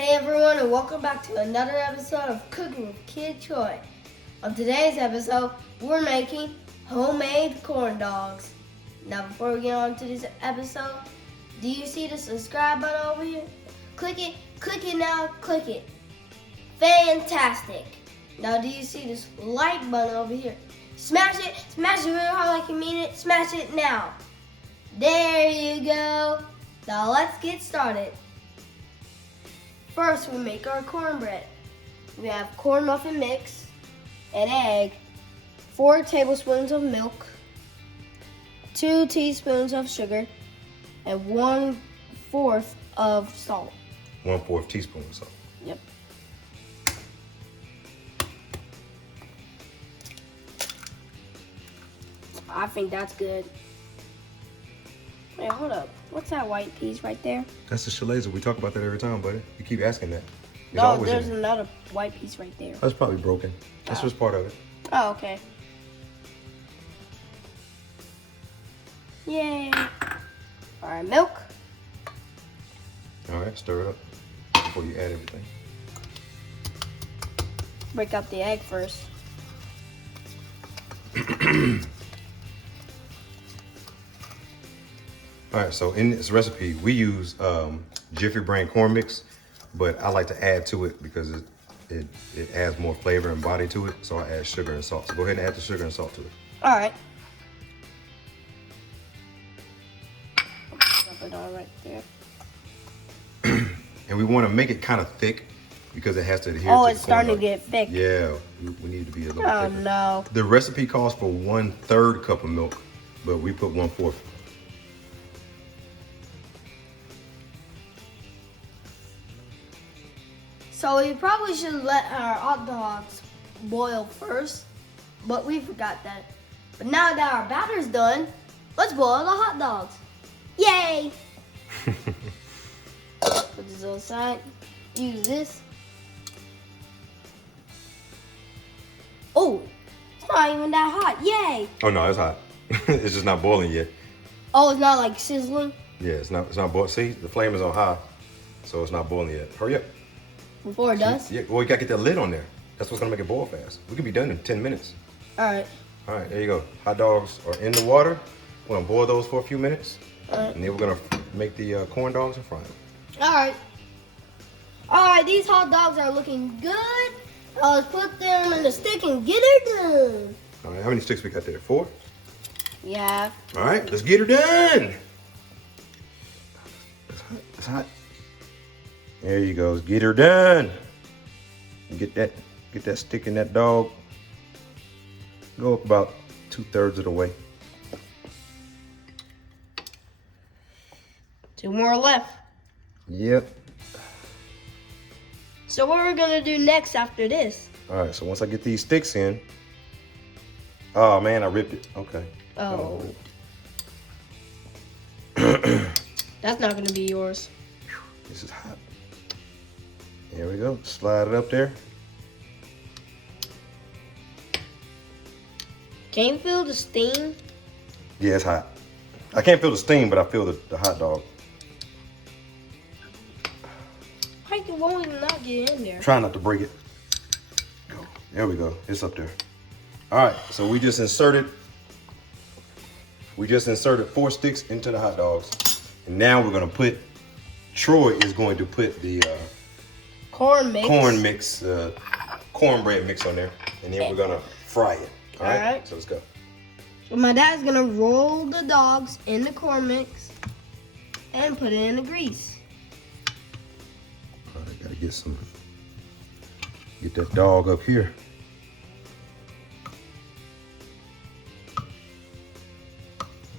Hey everyone, and welcome back to another episode of Cooking with Kid Troy. On today's episode, we're making homemade corn dogs. Now before we get on to this episode, do you see the subscribe button over here? Click it now, click it. Fantastic. Now do you see this like button over here? Smash it real hard like you mean it, smash it now. There you go. Now let's get started. First, we make our cornbread. We have corn muffin mix, an egg, 4 tablespoons of milk, 2 teaspoons of sugar, and 1/4 of salt. 1/4 teaspoon of salt. Yep. I think that's good. Wait, hold up. What's that white piece right there? That's the chalaza. We talk about that every time, buddy. You keep asking that. It's No, always there's in. another white piece right there. That's probably broken. That's just part of it. Oh, okay. Yay. All right, milk. All right, stir it up before you add everything. Break up the egg first. All right, so in this recipe, we use Jiffy brand corn mix, but I like to add to it because it adds more flavor and body to it, so I add sugar and salt. So go ahead and add the sugar and salt to it. All right. Drop it all right there. And we want to make it kind of thick because it has to adhere to the Oh, corn it's starting to dog. get thick. Yeah, we need to be a little Oh, thicker. no. The recipe calls for 1/3 cup of milk, but we put 1/4. So we probably should let our hot dogs boil first, but we forgot that. But now that our batter's done, let's boil the hot dogs. Yay! Put this on the side. Use this. Oh, it's not even that hot. Yay! Oh no, it's hot. It's just not boiling yet. Oh, it's not like sizzling Yeah, it's not boiling. See, the flame is on high, so it's not boiling yet. Hurry up. before it does? Yeah, well, you gotta get that lid on there. That's what's gonna make it boil fast. We could be done in 10 minutes. All right. All right, there you go. Hot dogs are in the water. We're gonna boil those for a few minutes, Alright. and then we're gonna make the corn dogs and fry them. All right. All right, these hot dogs are looking good. Let's put them in the stick and get it done. All right, how many sticks we got there? 4? Yeah. All right, let's get her done. It's hot. It's hot. There you go. Let's get her done. Get that stick in that dog. Go up about 2/3 of the way. 2 more left. Yep. So what we're gonna do next after this? All right, so once I get these sticks in. Oh man, I ripped it. Okay. Oh. That's not gonna be yours. This is hot. There we go. Slide it up there. Can you feel the steam? Yeah, it's hot. I can't feel the steam, but I feel the hot dog. How you won't even not get in there? Try not to break it. Go. There we go. It's up there. All right, so we just inserted 4 sticks into the hot dogs. And now we're gonna put, Troy is going to put the Corn mix. cornbread mix on there. And then we're gonna fry it. All right, Alright. so let's go. So my dad's gonna roll the dogs in the corn mix and put it in the grease. All right, gotta get that dog up here.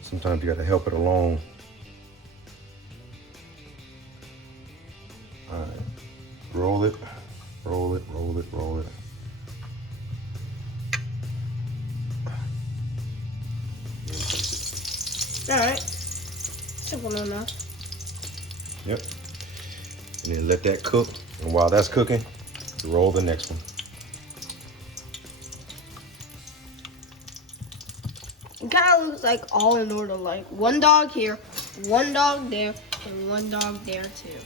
Sometimes you gotta help it along. All right, roll it, roll it, roll it, roll it. All right. Simple enough. Yep. And then let that cook. And while that's cooking, roll the next one. It kind of looks like all in order, like 1 dog here, 1 dog there, and 1 dog there too.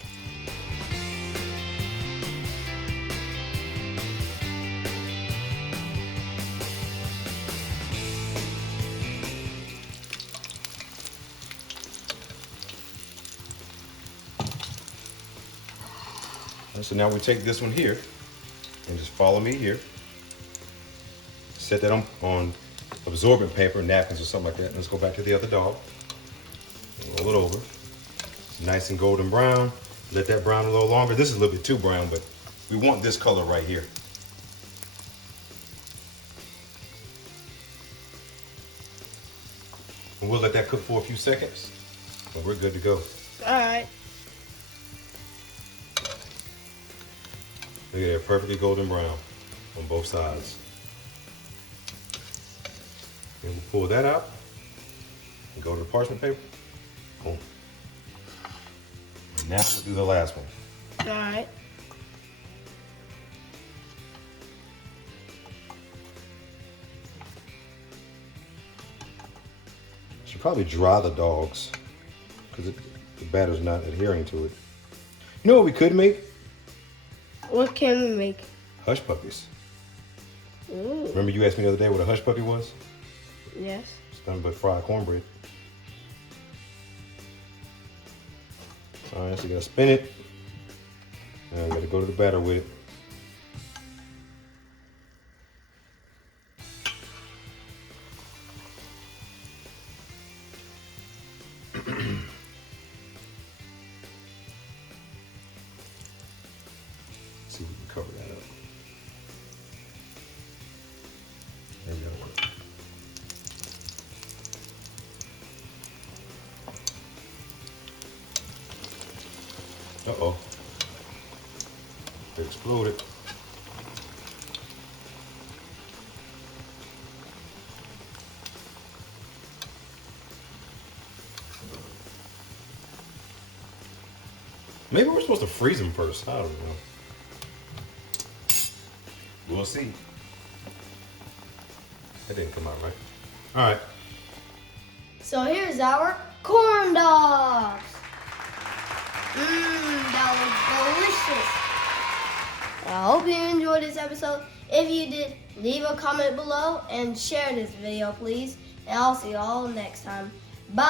So now we take this one here and just follow me here. Set that on absorbent paper, napkins or something like that. Let's go back to the other dog. Roll it over. It's nice and golden brown. Let that brown a little longer. This is a little bit too brown, but we want this color right here. And we'll let that cook for a few seconds, but we're good to go. All right. Look at that, perfectly golden brown on both sides. And we'll pull that out and go to the parchment paper. Boom. And now we'll do the last one. All right. Should probably dry the dogs because the batter's not adhering to it. You know what we could make? What can we make? Hush puppies. Ooh. Remember you asked me the other day what a hush puppy was? Yes. It's nothing but fried cornbread. All right, so you gotta spin it. And you gotta go to the batter with it. See if we can cover that up. There you go. Uh-oh. It exploded. Maybe we're supposed to freeze them first. I don't know. We'll see. That didn't come out right. All right. So here's our corn dogs. That was delicious. I hope you enjoyed this episode. If you did, leave a comment below and share this video, please. And I'll see you all next time. Bye.